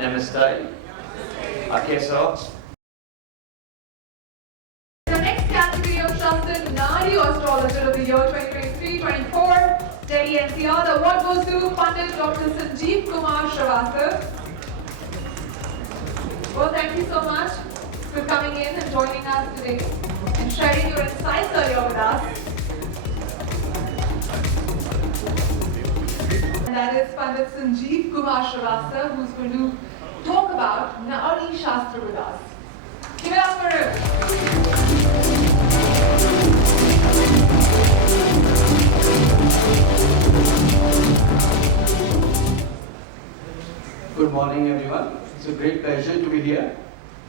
Namaste. Okay, so The next category of Shastra Nari Astrologer of the year 2023-24, Delhi NCR, the award goes to Pandit Dr. Sanjeev Kumar Srivastava. Well, thank you so much for coming in and joining us today and sharing your insights earlier with us. And that is Pandit Sanjeev Kumar Srivastava, who's going to talk about Nari Shastra with us. Give it up for him. Good morning, everyone. It's a great pleasure to be here.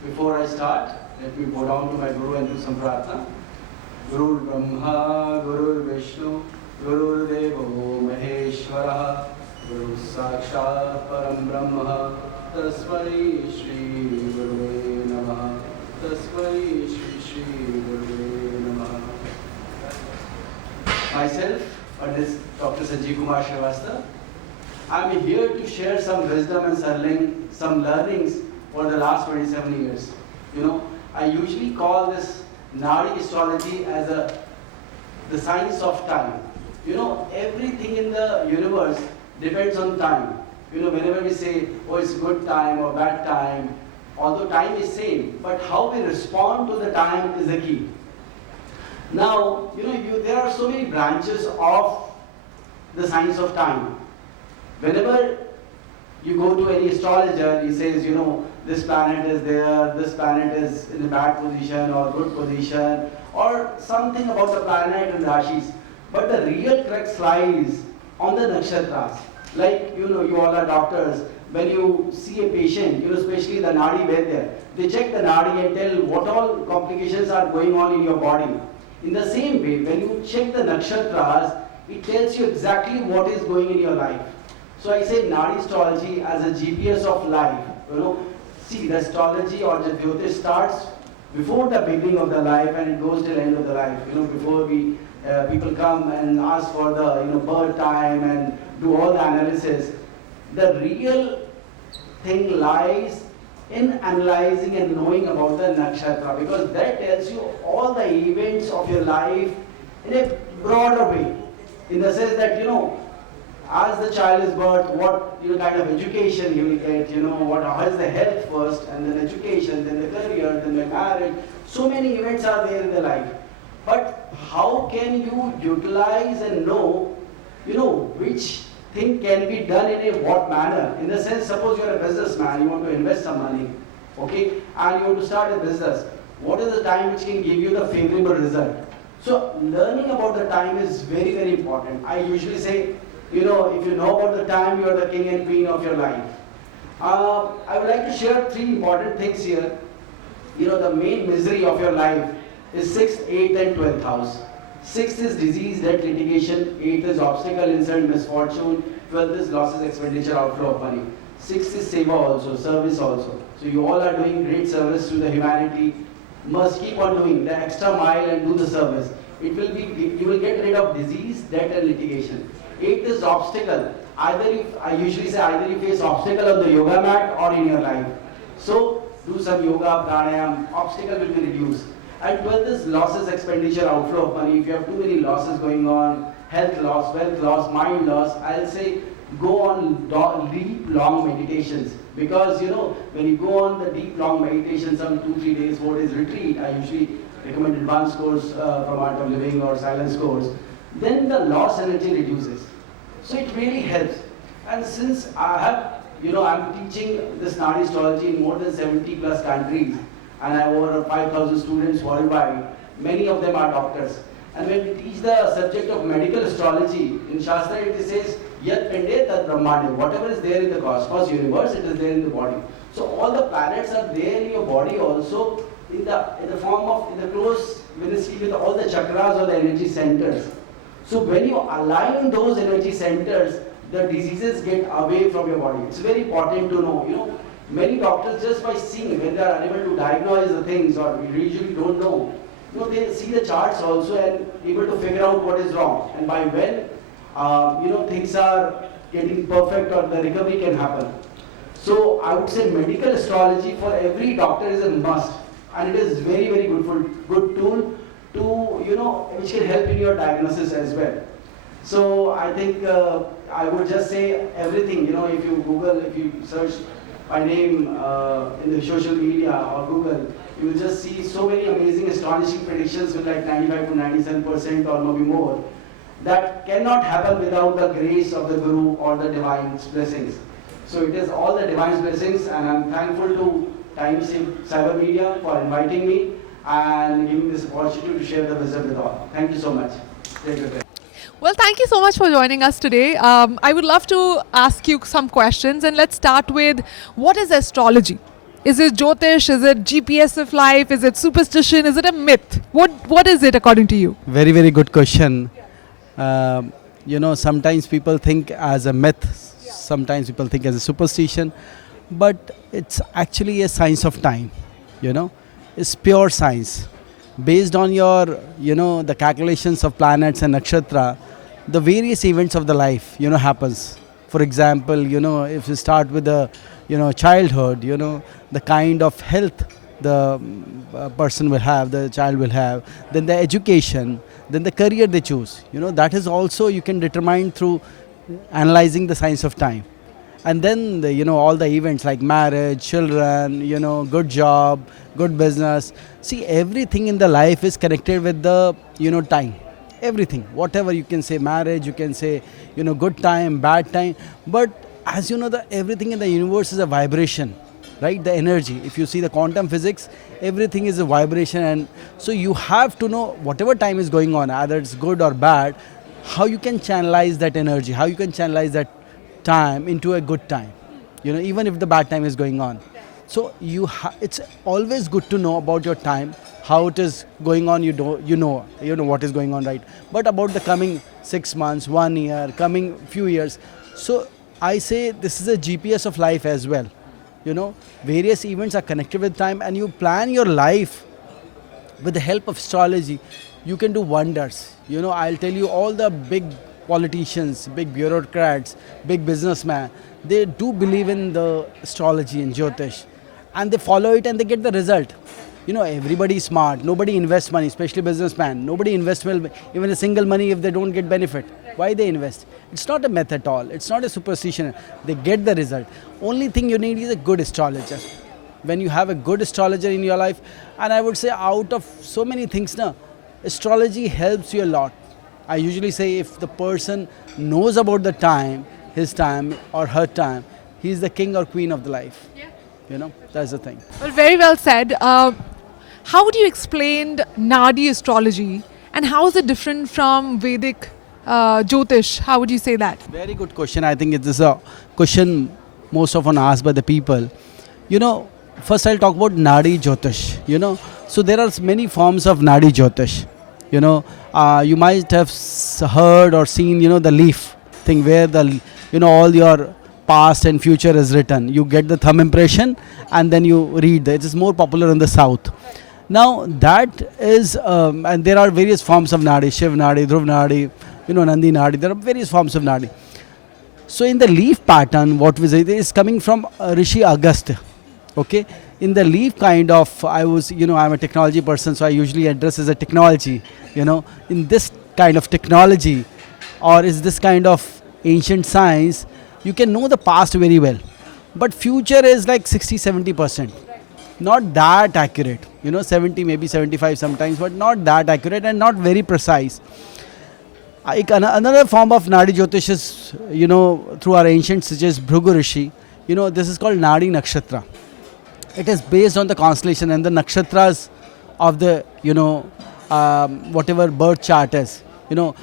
Before I start, let me go down to my Guru and do some pratna. Guru Brahma, Guru Vishnu, Guru Devo Maheshwara, Guru Sakshat Param Brahma, Tasmai Shri Gurve Namaha, Tasmai Shri Gurve Namaha. Myself, Pandit Dr. Sanjeev Kumar Srivastava. I'm here to share some wisdom and some learnings for the last 27 years. I usually call this Nadi astrology as the science of time. Everything in the universe depends on time. Whenever we say, oh, it's good time or bad time, although time is same, but how we respond to the time is the key. Now, there are so many branches of the science of time. Whenever you go to any astrologer, he says, this planet is there, this planet is in a bad position or good position, or something about the planet and rashis. But the real crux lies on the nakshatras. Like, you all are doctors. When you see a patient, especially the Nadi Vaidya, they check the Nadi and tell what all complications are going on in your body. In the same way, when you check the nakshatras, it tells you exactly what is going in your life. So I say Nadi astrology as a GPS of life. See, the astrology or the Jyotish starts before the beginning of the life and it goes till the end of the life. Before people come and ask for the birth time and do all the analysis. The real thing lies in analyzing and knowing about the nakshatra, because that tells you all the events of your life in a broader way. In the sense that, as the child is birth, what kind of education he will get, how is the health first, and then education, then the career, then the marriage. So many events are there in the life. But how can you utilize and know, which thing can be done in a what manner? In the sense, suppose you are a businessman, you want to invest some money, okay, and you want to start a business. What is the time which can give you the favorable result? So learning about the time is very, very important. I usually say, if you know about the time, you are the king and queen of your life. I would like to share 3 important things here. The main misery of your life is 6th, 8th and 12th house. 6th is disease, death, litigation. 8th is obstacle, insult, misfortune. 12th is losses, expenditure, outflow of money. 6th is seva also, service also. So you all are doing great service to the humanity. Must keep on doing the extra mile and do the service. You will get rid of disease, death and litigation. 8th is obstacle. I usually say either you face obstacle on the yoga mat or in your life. So do some yoga, pranayam, obstacle will be reduced. And 12th is losses, expenditure, outflow of money. If you have too many losses going on, health loss, wealth loss, mind loss, I'll say go on deep, long meditations. Because when you go on the deep, long meditation, some 2, 3 days, 4 days retreat, I usually recommend advanced course from Art of Living or silence course, then the loss energy reduces. So it really helps. And since I have, I'm teaching this Nadi astrology in more than 70 plus countries, and I have over 5,000 students worldwide. Many of them are doctors. And when we teach the subject of medical astrology, in Shastra it says, Yat Pinde Tat Brahmande, whatever is there in the cosmos universe, it is there in the body. So all the planets are there in your body also in the form of, in the close vicinity with all the chakras or the energy centers. So when you align those energy centers, the diseases get away from your body. It's very important to know. Many doctors, just by seeing, when they are unable to diagnose the things or we usually don't know, they see the charts also and able to figure out what is wrong. And by when things are getting perfect or the recovery can happen. So I would say medical astrology for every doctor is a must, and it is very very good tool to which can help in your diagnosis as well. So I think I would just say everything. If you Google, if you search my name in the social media or Google, you will just see so many amazing, astonishing predictions with like 95 to 97% or maybe more. That cannot happen without the grace of the Guru or the divine blessings. So it is all the divine blessings, and I'm thankful to Times Cyber Media for inviting me and giving this opportunity to share the wisdom with all. Thank you so much. Take care. Well, thank you so much for joining us today. I would love to ask you some questions, and let's start with, what is astrology? Is it Jyotish? Is it GPS of life? Is it superstition? Is it a myth? What is it according to you? Very, very good question. Sometimes people think as a myth, sometimes people think as a superstition, but it's actually a science of time. It's pure science. Based on your, the calculations of planets and nakshatra, the various events of the life, happens. For example, if you start with the, childhood, the kind of health the person will have, the child will have, then the education, then the career they choose. That is also you can determine through analyzing the science of time. And then all the events like marriage, children, good job, good business. See, everything in the life is connected with the time. Everything, whatever you can say, marriage, you can say good time, bad time. But as everything in the universe is a vibration, right? The energy. If you see the quantum physics, everything is a vibration, and so you have to know whatever time is going on, either it's good or bad, how you can channelize that energy, how you can channelize that time into a good time, even if the bad time is going on. So it's always good to know about your time, how it is going on. You know what is going on, right? But about the coming 6 months, 1 year, coming few years. So I say this is a GPS of life as well. Various events are connected with time, and you plan your life with the help of astrology. You can do wonders. I'll tell you, all the big politicians, big bureaucrats, big businessmen, they do believe in the astrology and Jyotish, and they follow it and they get the result. Everybody is smart. Nobody invests money, especially businessmen. Nobody invests even a single money if they don't get benefit. Why they invest? It's not a myth at all. It's not a superstition. They get the result. Only thing you need is a good astrologer. When you have a good astrologer in your life, and I would say out of so many things, astrology helps you a lot. I usually say if the person knows about the time, his time or her time, he's the king or queen of the life. Yeah. That's the thing. Well, very well said. How would you explain Nadi astrology, and how is it different from Vedic Jyotish? How would you say that? Very good question. I think it is a question most often asked by the people. First I'll talk about Nadi Jyotish. So there are many forms of Nadi Jyotish. You might have heard or seen, the leaf thing where the, all your past and future is written. You get the thumb impression and then you read. It is more popular in the south. Now that is, and there are various forms of Nadi, Shiv Nadi, Dhruv Nadi, Nandi Nadi. There are various forms of Nadi. So in the leaf pattern, what we say is coming from Rishi Agastya. Okay. In the leaf kind of, I'm a technology person, so I usually address as a technology. In this kind of technology, or is this kind of ancient science, you can know the past very well. But future is like 60-70%. Not that accurate. 70, maybe 75 sometimes, but not that accurate and not very precise. Another form of Nadi Jyotish is, through our ancients, such as Bhrigu Rishi. This is called Nadi Nakshatra. It is based on the constellation and the nakshatras of the, whatever birth chart is.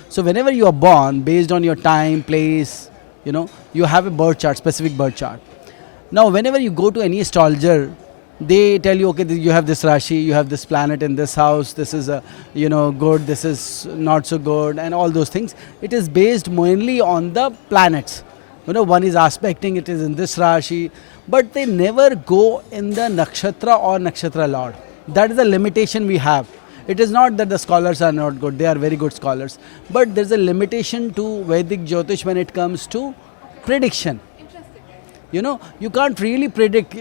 So whenever you are born, based on your time, place, you have a birth chart, specific birth chart. Now, whenever you go to any astrologer, they tell you, okay, you have this Rashi, you have this planet in this house, this is good, this is not so good, and all those things. It is based mainly on the planets. One is aspecting, it is in this Rashi, but they never go in the nakshatra or nakshatra lord. That is the limitation we have. It is not that the scholars are not good, they are very good scholars, but there is a limitation to Vedic Jyotish when it comes to prediction. You can't really predict,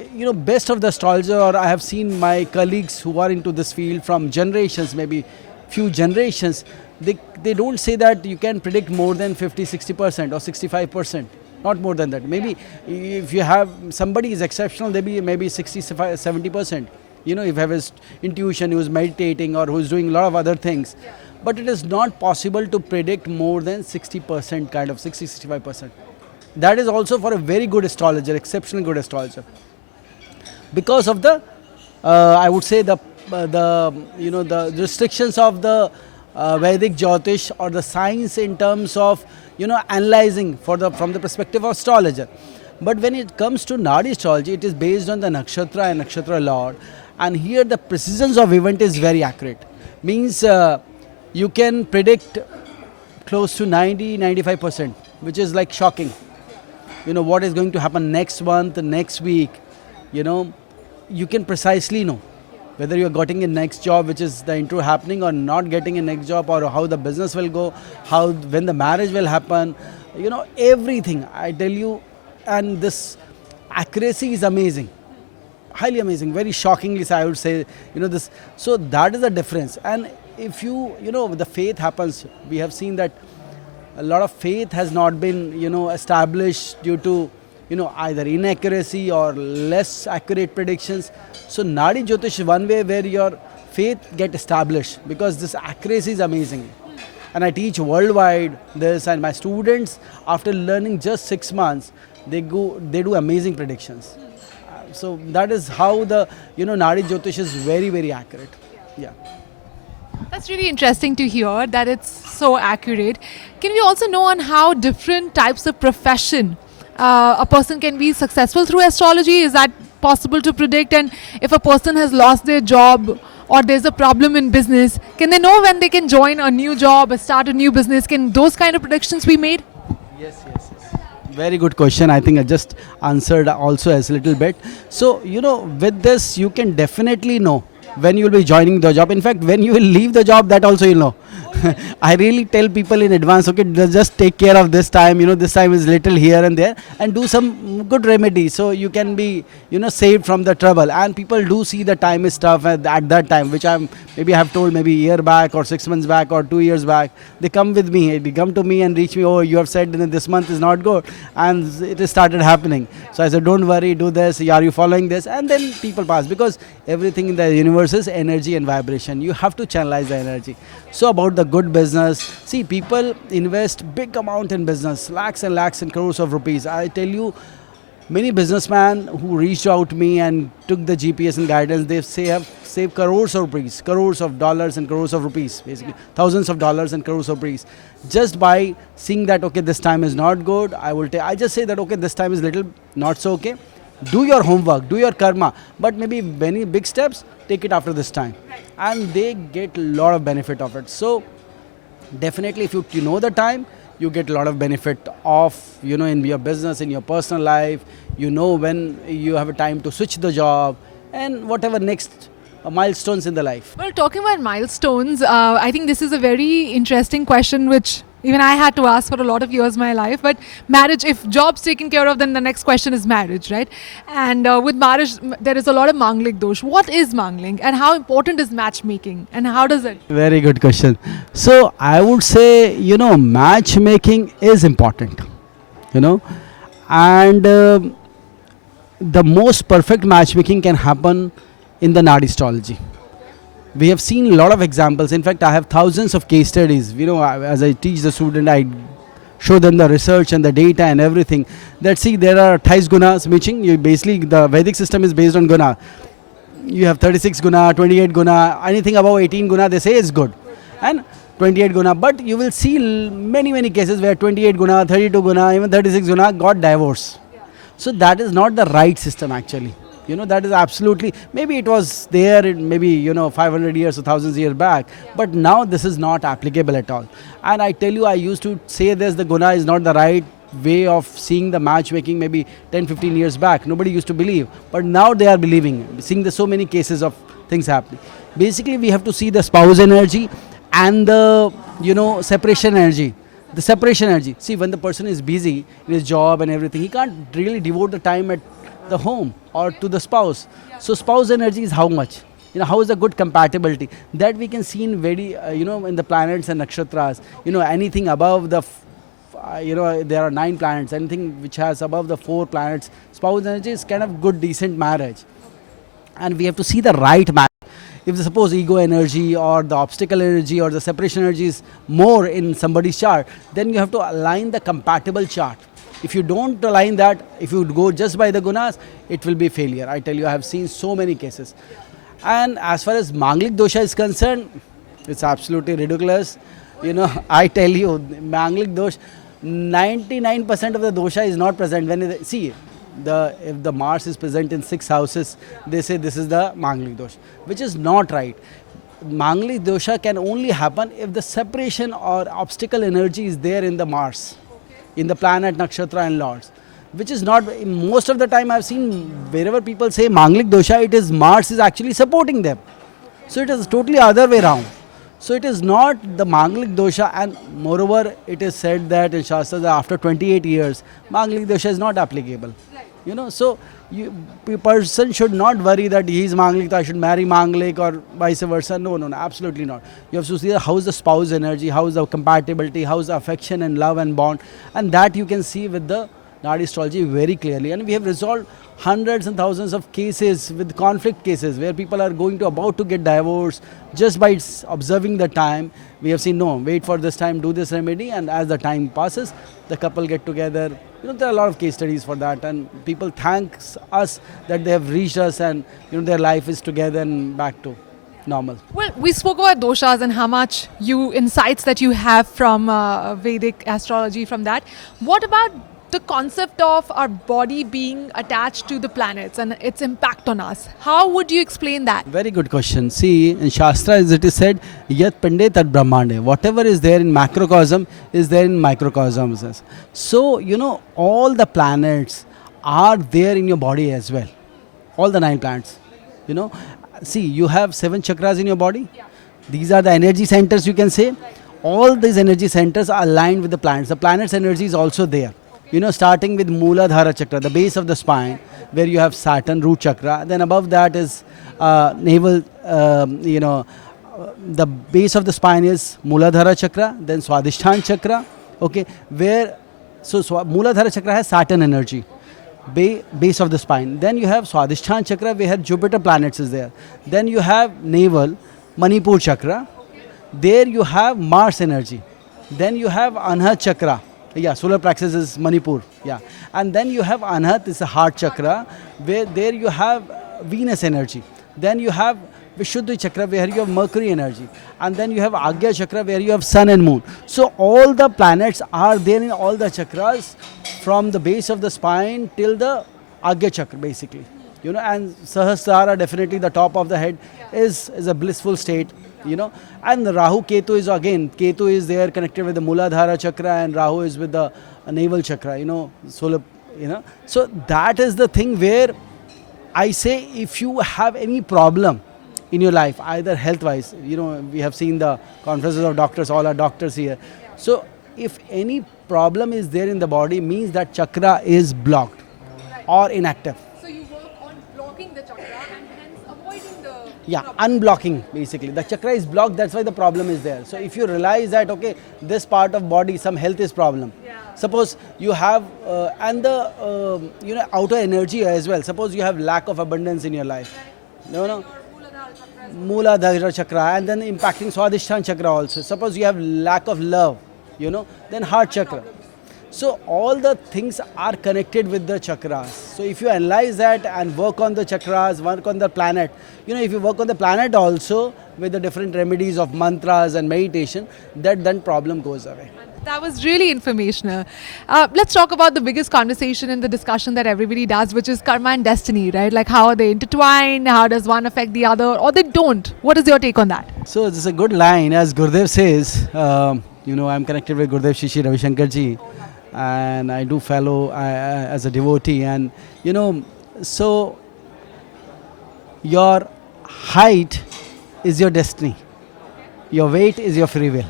best of the astrologer, or I have seen my colleagues who are into this field from generations, maybe few generations, they don't say that you can predict more than 50-60% or 65%, not more than that. Maybe if you have somebody is exceptional, maybe 60-70%, if you have his intuition, who's meditating or who's doing a lot of other things. But it is not possible to predict more than 60%, kind of 60-65%. That is also for a very good astrologer, exceptionally good astrologer, because of the I would say the restrictions of the Vedic Jyotish, or the science in terms of analyzing from the perspective of astrologer. But when it comes to Nadi astrology, it is based on the nakshatra and nakshatra lord, and here the precision of event is very accurate. Means you can predict close to 90-95%, which is like shocking. What is going to happen next month, next week. You can precisely know whether you are getting a next job, which is the intro happening, or not getting a next job, or how the business will go, when the marriage will happen. Everything I tell you, and this accuracy is amazing, highly amazing, very shockingly so I would say. This. So that is the difference. And if the faith happens, we have seen that a lot of faith has not been established due to either inaccuracy or less accurate predictions. So Nadi Jyotish is one way where your faith get established, because this accuracy is amazing. And I teach worldwide this, and my students, after learning just 6 months, they do amazing predictions. So that is how the Nadi Jyotish is very, very accurate. Yeah. That's really interesting to hear that it's so accurate. Can we also know on how different types of profession a person can be successful through astrology? Is that possible to predict? And if a person has lost their job, or there's a problem in business, can they know when they can join a new job or start a new business? Can those kind of predictions be made? Yes. Very good question. I think I just answered also as a little bit. So, with this, you can definitely know when you will be joining the job. In fact, when you will leave the job, that also you'll know. I really tell people in advance, okay, just take care of this time, this time is little here and there, and do some good remedy so you can be, saved from the trouble. And people do see the time is tough at that time, which I have told maybe a year back or 6 months back or 2 years back. They come to me and reach me, oh, you have said that this month is not good, and it has started happening. So I said, don't worry, do this, are you following this? And then people pass, because everything in the universe is energy and vibration. You have to channelize the energy. So about the good business, see, people invest big amount in business, lakhs and lakhs and crores of rupees. I tell you, many businessmen who reached out to me and took the GPS and guidance, they have saved crores of rupees, crores of dollars and crores of rupees, basically thousands of dollars and crores of rupees, just by seeing that, okay, this time is not good. I just say that, okay, this time is little not so okay. Do your homework, do your karma, but maybe many big steps, take it after this time. And they get a lot of benefit of it. So definitely, if you know the time, you get a lot of benefit of, in your business, in your personal life, when you have a time to switch the job, and whatever next milestones in the life. Well, talking about milestones, I think this is a very interesting question, which even I had to ask for a lot of years of my life. But marriage, if job's taken care of, then the next question is marriage, right? And with marriage, there is a lot of manglik dosh. What is mangling, and how important is matchmaking, and how does it? Very good question. So I would say, matchmaking is important, and the most perfect matchmaking can happen in the Nadi astrology. We have seen a lot of examples. In fact, I have thousands of case studies. As I teach the student, I show them the research and the data and everything. That see, there are 28 gunas, meaning basically the Vedic system is based on guna. You have 36 guna, 28 guna, anything above 18 guna they say is good, and 28 guna. But you will see many cases where 28 guna, 32 guna, even 36 guna got divorced. So that is not the right system actually. That is absolutely, maybe it was there in maybe 500 years or thousands years back, but now this is not applicable at all. And I tell you, I used to say this, the guna is not the right way of seeing the matchmaking maybe 10-15 years back. Nobody used to believe, but now they are believing, seeing so many cases of things happening. Basically, we have to see the spouse energy and the separation energy. The separation energy. See, when the person is busy in his job and everything, he can't really devote the time at the home or to the spouse. So spouse energy is how much? How is a good compatibility? That we can see in very, in the planets and nakshatras. Anything above the, there are 9 planets. Anything which has above the 4 planets, spouse energy is kind of good, decent marriage. And we have to see the right match. If suppose ego energy or the obstacle energy or the separation energy is more in somebody's chart, then you have to align the compatible chart. If you don't align that, if you go just by the gunas, it will be failure. I tell you, I have seen so many cases. And as far as Manglik dosha is concerned, it's absolutely ridiculous. I tell you, Manglik dosha, 99% of the dosha is not present. If the Mars is present in 6 houses, they say this is the Manglik dosha, which is not right. Manglik dosha can only happen if the separation or obstacle energy is there in the Mars, in the planet, nakshatra and lords, which is not. Most of the time I've seen wherever people say Manglik dosha, it is Mars is actually supporting them. So it is totally other way around. So it is not the Manglik dosha, and moreover it is said that in Shastra that after 28 years, Manglik dosha is not applicable. So person should not worry that he is Manglik, so I should marry Manglik or vice versa. No, absolutely not. You have to see how is the spouse energy, how is the compatibility, how is the affection and love and bond, and that you can see with the Nadi astrology very clearly. And we have resolved hundreds and thousands of cases with conflict cases where people are about to get divorced just by observing the time. We have seen, no, wait for this time, do this remedy, and as the time passes, the couple get together. There are a lot of case studies for that, and people thank us that they have reached us and their life is together and back to normal. Well, we spoke about doshas and how much insights that you have from Vedic astrology from that. What about the concept of our body being attached to the planets and its impact on us? How would you explain that? Very good question. See, in Shastra it is said, Yat Pinde Tat Brahmande. Whatever is there in macrocosm is there in microcosms. So, all the planets are there in your body as well. All the 9 planets. See, you have 7 chakras in your body. These are the energy centers, you can say. All these energy centers are aligned with the planets. The planet's energy is also there. Starting with Mooladhara chakra, the base of the spine, where you have Saturn, root chakra. Then above that is navel, the base of the spine is Mooladhara chakra, then Swadhisthana chakra, okay, Mooladhara chakra has Saturn energy, base of the spine. Then you have Swadhisthana chakra, where Jupiter planets is there. Then you have navel, Manipur chakra. There you have Mars energy. Then you have Anhat chakra. Solar plexus is Manipur. And then you have Anhat, is a heart chakra, where there you have Venus energy. Then you have Vishuddhi chakra, where you have Mercury energy. And then you have Agya chakra, where you have Sun and Moon. So all the planets are there in all the chakras, from the base of the spine till the Agya chakra, basically. And Sahasrara, definitely the top of the head, is a blissful state. And the Rahu Ketu is again, Ketu is there connected with the Mooladhara chakra, and Rahu is with the navel chakra, solar, So that is the thing where I say, if you have any problem in your life, either health wise, we have seen the conferences of doctors, all are doctors here. So if any problem is there in the body, means that chakra is blocked or inactive. So you work on blocking the chakra and hence avoiding the... Unblocking basically. The chakra is blocked, that's why the problem is there. So if you realize that, okay, this part of body, some health is problem. Suppose you have, and the, outer energy as well. Suppose you have lack of abundance in your life. Mooladhara chakra, and then impacting Swadhisthana chakra also. Suppose you have lack of love, then heart chakra. So all the things are connected with the chakras. So if you analyze that and work on the chakras, work on the planet, if you work on the planet also with the different remedies of mantras and meditation, that then problem goes away. That was really informational. Let's talk about the biggest conversation in the discussion that everybody does, which is karma and destiny, right? Like how are they intertwined? How does one affect the other? Or they don't? What is your take on that? So this is a good line. As Gurudev says, I'm connected with Gurudev Shishi Ravi Shankar ji. And I do follow as a devotee, and so your height is your destiny, your weight is your free will.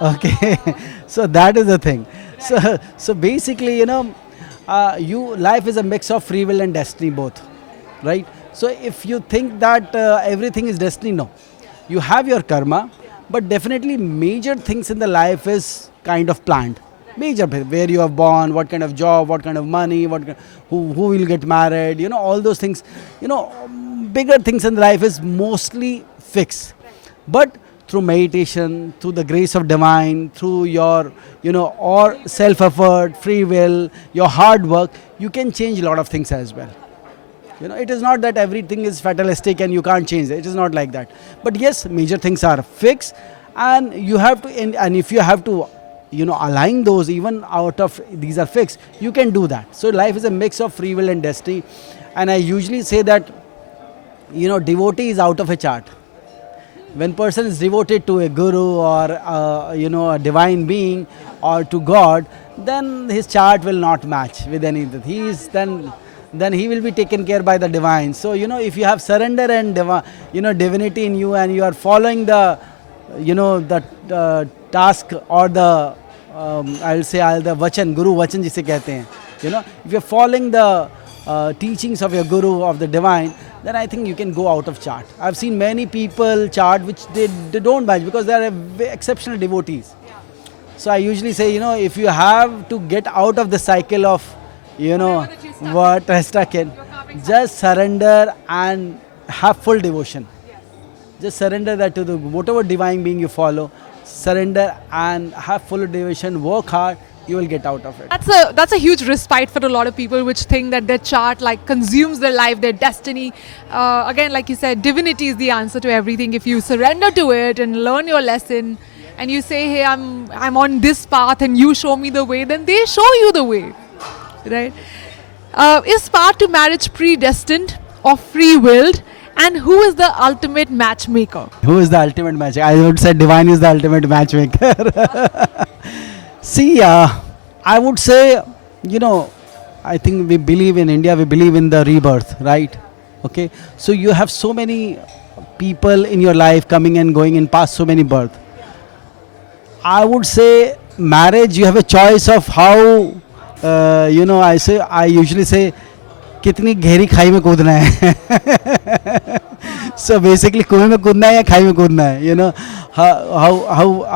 Okay, so that is the thing. So basically, you life is a mix of free will and destiny both, right? So if you think that everything is destiny, no, you have your karma, but definitely major things in the life is kind of planned. Where you are born, what kind of job, what kind of money, who will get married, all those things, bigger things in life is mostly fixed. But through meditation, through the grace of divine, through your, or self effort, free will, your hard work, you can change a lot of things as well. It is not that everything is fatalistic and you can't change it. It is not like that. But yes, major things are fixed, and you have to, and if you have to, align those even out of these are fixed, you can do that. So life is a mix of free will and destiny. And I usually say that, devotee is out of a chart. When person is devoted to a guru or a divine being or to God, then his chart will not match with anything. Then he will be taken care by the divine. So if you have surrender and divinity in you, and you are following the task or the I'll say the vachan, guru vachan jise kehte hain, if you're following the teachings of your guru, of the divine, then I think you can go out of chart. I've seen many people chart which they don't match because they are exceptional devotees. So I usually say, if you have to get out of the cycle of, what are stuck in, just surrender and have full devotion. Just surrender that to the whatever divine being you follow. Surrender and have full devotion. Work hard. You will get out of it. That's a huge respite for a lot of people which think that their chart like consumes their life, their destiny. Again, like you said, divinity is the answer to everything. If you surrender to it and learn your lesson, and you say, hey, I'm on this path and you show me the way, then they show you the way, right? Is path to marriage predestined or free-willed? And who is the ultimate matchmaker? Who is the ultimate matchmaker? I would say divine is the ultimate matchmaker. See, I would say, I think we believe in India, we believe in the rebirth, right? Okay. So you have so many people in your life coming and going in past so many births. I would say marriage, you have a choice of how, I usually say, कितनी गहरी खाई में कूदना है. So basically कुएं में कूदना है या खाई में कूदना है,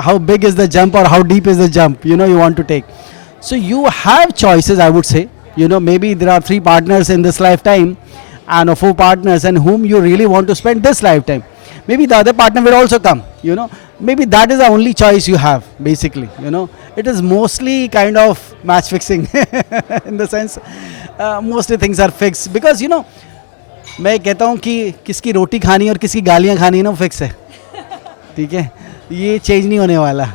how big is the jump or how deep is the jump, you want to take. So you have choices, I would say. Maybe there are 3 partners in this lifetime and 4 partners and whom you really want to spend this lifetime. Maybe the other partner will also come, maybe that is the only choice you have, basically. It is mostly kind of match fixing in the sense mostly things are fixed because मैं कहता हूँ कि किसकी रोटी खानी और किसकी गालियाँ खानी है ना, फिक्स है. ठीक है, ये चेंज नहीं होने वाला.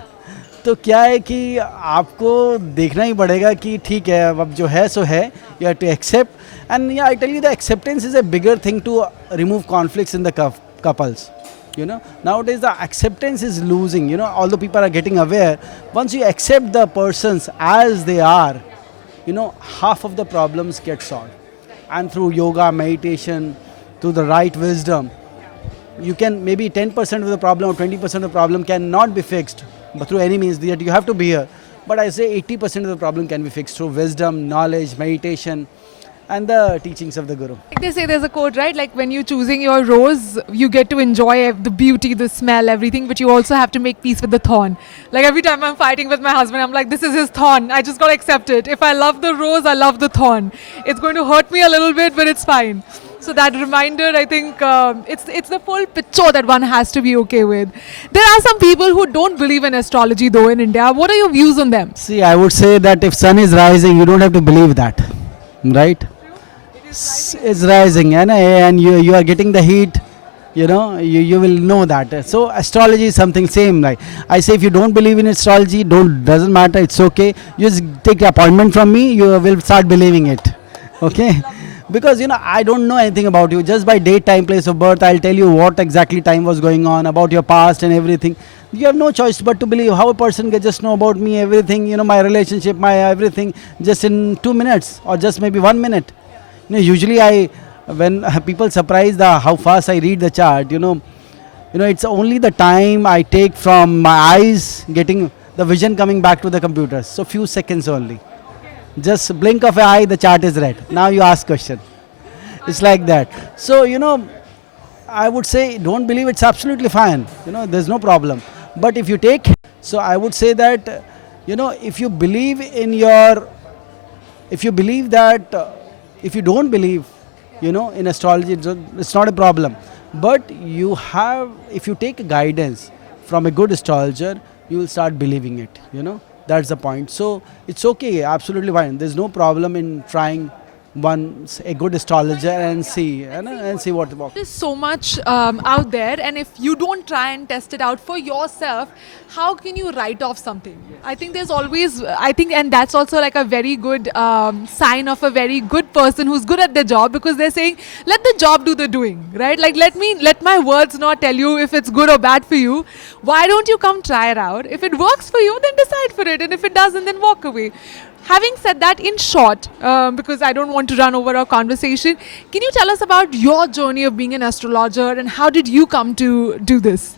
तो क्या है कि आपको देखना ही पड़ेगा कि ठीक है, अब जो है सो है, you have to accept. And I tell you, the acceptance is a bigger thing to remove conflicts in the couples. Nowadays the acceptance is losing. Although people are getting aware, once you accept the persons as they are, half of the problems get solved. And through yoga, meditation, through the right wisdom, you can maybe 10% of the problem or 20% of the problem cannot be fixed, but through any means that you have to be here. But I say 80% of the problem can be fixed through wisdom, knowledge, meditation, and the teachings of the Guru. Like they say, there's a quote, right? Like when you're choosing your rose, you get to enjoy the beauty, the smell, everything, but you also have to make peace with the thorn. Like every time I'm fighting with my husband, I'm like, this is his thorn. I just got to accept it. If I love the rose, I love the thorn. It's going to hurt me a little bit, but it's fine. So that reminder, I think it's the full picture that one has to be okay with. There are some people who don't believe in astrology though in India. What are your views on them? See, I would say that if sun is rising, you don't have to believe that, right? It's rising, and you are getting the heat, you will know that. So astrology is something same. Like I say, if you don't believe in astrology, doesn't matter, it's okay. You just take an appointment from me, you will start believing it. Okay? Because I don't know anything about you. Just by date, time, place of birth, I'll tell you what exactly time was going on, about your past and everything. You have no choice but to believe. How a person can just know about me, everything, my relationship, my everything, just in 2 minutes or just maybe 1 minute. Usually when people surprise how fast I read the chart, it's only the time I take from my eyes getting the vision coming back to the computer. So few seconds only. Just blink of an eye, the chart is red. Now you ask question. It's like that. So, I would say don't believe, it's absolutely fine. There's no problem. But if you take, so I would say that, if you believe in your, if you believe that, if you don't believe, in astrology, it's not a problem. But you have, if you take guidance from a good astrologer, you will start believing it, That's the point. So it's okay, absolutely fine. There's no problem in trying a good astrologer and see what works. There's so much out there, and if you don't try and test it out for yourself, how can you write off something? I think there's always, and that's also like a very good sign of a very good person who's good at their job, because they're saying, let the job do the doing, right? Like, let my words not tell you if it's good or bad for you. Why don't you come try it out? If it works for you, then decide for it, and if it doesn't, then walk away. Having said that, in short, because I don't want to run over our conversation, can you tell us about your journey of being an astrologer and how did you come to do this?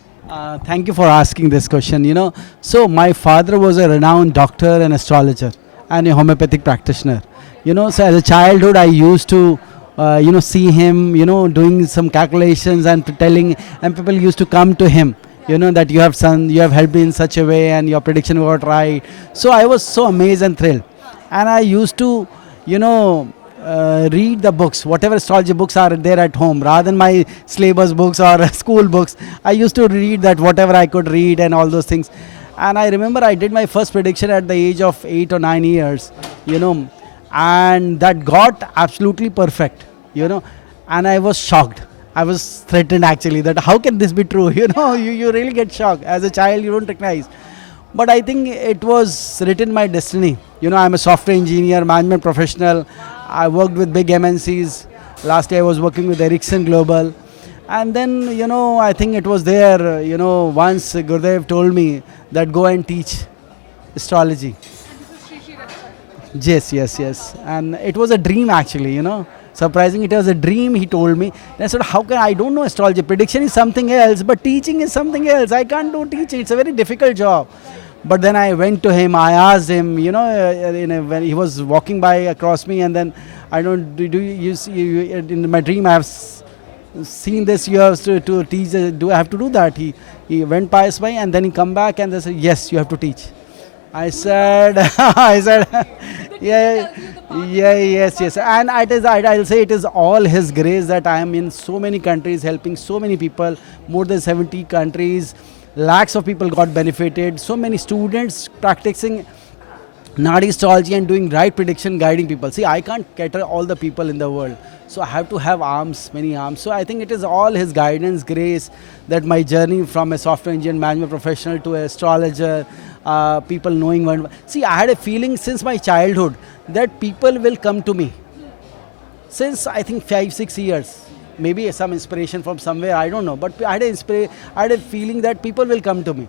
Thank you for asking this question. So my father was a renowned doctor and astrologer and a homeopathic practitioner. So as a childhood, I used to, see him, doing some calculations and telling, and people used to come to him. That you have helped me in such a way and your prediction got right. So I was so amazed and thrilled. And I used to, read the books, whatever astrology books are there at home, rather than my syllabus books or school books. I used to read that whatever I could read and all those things. And I remember I did my first prediction at the age of 8 or 9 years, and that got absolutely perfect, and I was shocked. I was threatened actually that how can this be true? You really get shocked. As a child, you don't recognize. But I think it was written my destiny. I'm a software engineer, management professional. I worked with big MNCs. Last year I was working with Ericsson Global. And then, I think it was there, once Gurudev told me that go and teach astrology. Yes. And it was a dream actually, Surprising, it was a dream, he told me. And I said, how can I don't know astrology? Prediction is something else, but teaching is something else. I can't do teaching. It's a very difficult job. But then I went to him, I asked him, when he was walking by across me, and then I don't, do you see, in my dream I have seen this, you have to teach, do I have to do that? He went past by and then he come back and they said, yes, you have to teach. I said, yes. And I'll say it is all his grace that I am in so many countries, helping so many people, more than 70 countries. Lakhs of people got benefited. So many students practicing Nadi astrology and doing right prediction, guiding people. See, I can't cater all the people in the world. So I have to have arms, many arms. So I think it is all his guidance, grace, that my journey from a software engineer, management professional to an astrologer, people knowing one. See, I had a feeling since my childhood that people will come to me. Since I think 5-6 years. Maybe some inspiration from somewhere, I don't know. But I had a feeling that people will come to me.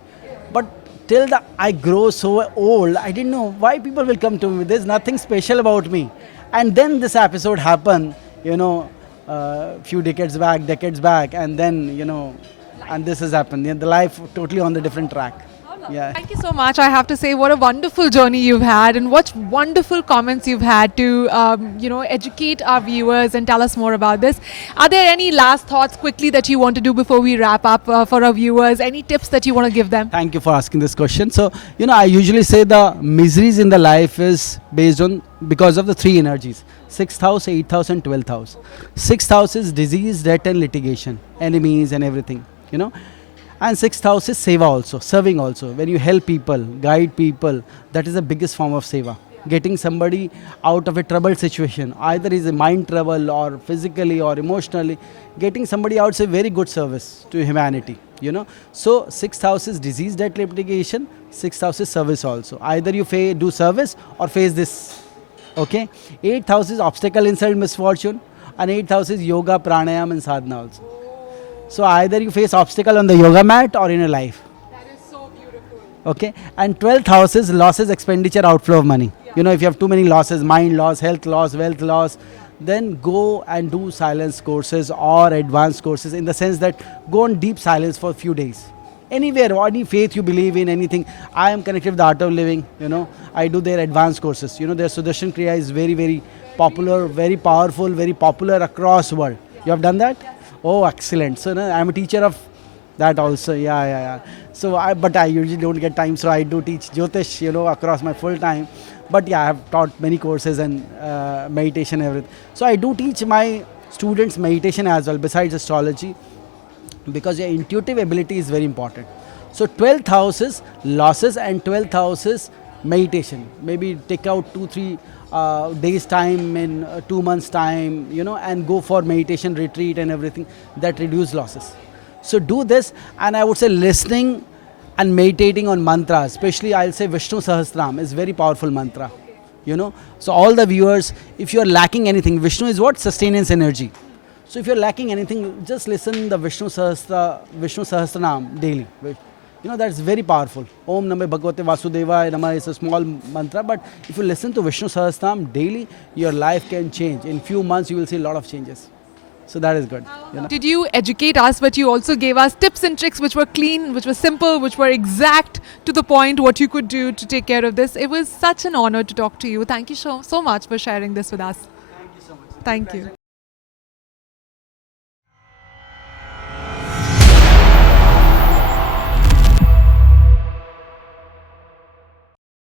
But till I grow so old, I didn't know why people will come to me. There's nothing special about me. And then this episode happened, few decades back, and then, and this has happened. The life totally on the different track. Yeah. Thank you so much. I have to say, what a wonderful journey you've had, and what wonderful comments you've had to, educate our viewers and tell us more about this. Are there any last thoughts quickly that you want to do before we wrap up for our viewers? Any tips that you want to give them? Thank you for asking this question. So, I usually say the miseries in the life is because of the 3 energies: 6th house, 8th house, and 12th house. 6th house is disease, debt, and litigation, enemies, and everything. And 6th house is seva also, serving also. When you help people, guide people, that is the biggest form of seva. Getting somebody out of a troubled situation, either is a mind trouble or physically or emotionally, getting somebody out is a very good service to humanity, So 6th house is disease, debt, litigation. 6th house is service also. Either you do service or face this, okay? 8th house is obstacle, insult, misfortune. And 8th house is yoga, pranayam and sadhana also. So either you face obstacle on the yoga mat or in your life. That is so beautiful. Okay. And 12th house is losses, expenditure, outflow of money. Yeah. If you have too many losses, mind loss, health loss, wealth loss, then go and do silence courses or advanced courses, in the sense that go on deep silence for a few days. anywhere, or any faith you believe in, anything. I am connected with the Art of Living, I do their advanced courses. Their Sudarshan Kriya is very, very popular, very powerful, very popular across world. You have done that? Oh, excellent. So I'm a teacher of that also. Yeah. So but I usually don't get time, so I do teach Jyotish, across my full time. But yeah, I have taught many courses and meditation, everything. So I do teach my students meditation as well, besides astrology, because your intuitive ability is very important. So 12th house is losses and 12th house is meditation. Maybe take out 2-3 days time in 2 months time, and go for meditation retreat and everything that reduce losses. So do this, and I would say listening and meditating on mantras, especially I'll say Vishnu Sahasranam is very powerful mantra. So all the viewers, if you're lacking anything, Vishnu is what? Sustenance energy. So if you're lacking anything, just listen the Vishnu Sahasranam daily. That's very powerful. Om Namo Bhagavate Vasudevaya Namah is a small mantra, but if you listen to Vishnu Sahasranam daily, your life can change. In few months, you will see a lot of changes. So that is good. Did you educate us, but you also gave us tips and tricks which were clean, which were simple, which were exact to the point, what you could do to take care of this. It was such an honor to talk to you. Thank you so much for sharing this with us. Thank you so much. Thank you.